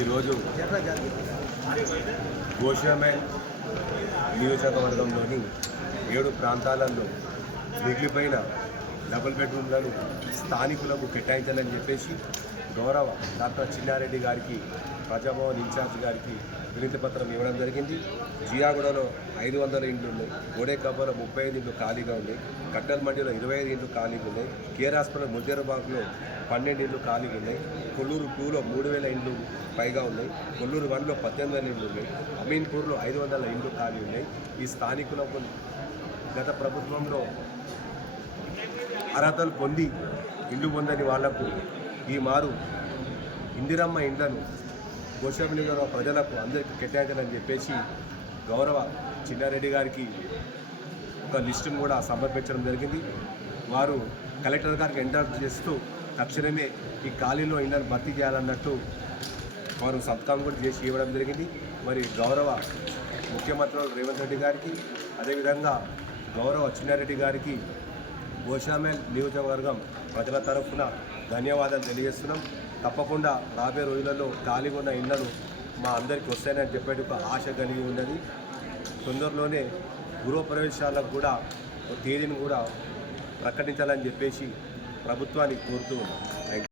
ఈరోజు గోషామే నియోజకవర్గంలోని ఏడు ప్రాంతాలలో మిగిలిపోయిన డబుల్ బెడ్రూమ్లను స్థానికులకు కేటాయించాలని చెప్పేసి గౌరవ డాక్టర్ చిన్నారెడ్డి గారికి ప్రజాభవన్ ఇన్ఛార్జ్ గారికి వినతి పత్రం ఇవ్వడం జరిగింది. జియాగూడలో ఐదు వందల ఇండ్లు ఉన్నాయి. గోడేకాపలో ముప్పై ఐదు ఇండ్లు ఖాళీగా ఉన్నాయి. కట్టల మండిలో ఇరవై ఐదు ఇండ్లు ఖాళీగా ఉన్నాయి. కేర్ హాస్పిటల్ ముద్దేరబాగ్లో పన్నెండు ఇండ్లు ఖాళీగా ఉన్నాయి. కొల్లూరు టూలో మూడు వేల ఇండ్లు పైగా ఉన్నాయి. కొల్లూరు వన్లో పద్దెనిమిది వేల ఇండ్లు ఉన్నాయి. అమీన్పూర్లో ఐదు వందల ఇండ్లు ఖాళీ ఉన్నాయి. ఈ స్థానికులకు గత ప్రభుత్వంలో అర్హతలు పొంది ఇల్లు పొందని వాళ్ళకు ఈ మారు ఇందిరమ్మ ఇండ్లను గోషామినిలో ప్రజలకు అందరికీ కేటాయించాలని చెప్పేసి గౌరవ చిన్నారెడ్డి గారికి ఒక లిస్టును కూడా సమర్పించడం జరిగింది. వారు కలెక్టర్ గారికి ఎంటర్ చేస్తూ తక్షణమే ఈ ఖాళీలో ఇండ్లను భర్తీ చేయాలన్నట్టు వారు సంతకం కూడా చేసి ఇవ్వడం జరిగింది. మరి గౌరవ ముఖ్యమంత్రి రేవంత్ రెడ్డి గారికి అదేవిధంగా గౌరవ చిన్నారెడ్డి గారికి గోషామేల్ నియోజకవర్గం ప్రజల తరఫున ధన్యవాదాలు తెలియజేస్తున్నాం. తప్పకుండా రాబోయే రోజులలో ఖాళీగా ఉన్న ఇళ్ళను మా అందరికి వస్తాయని చెప్పేటి ఒక ఆశ కలిగి ఉన్నది. తొందరలోనే గృహప్రవేశాలకు కూడా ఒక తేదీని కూడా ప్రకటించాలని చెప్పేసి ప్రభుత్వాన్ని కోరుతూ ఉన్నాం.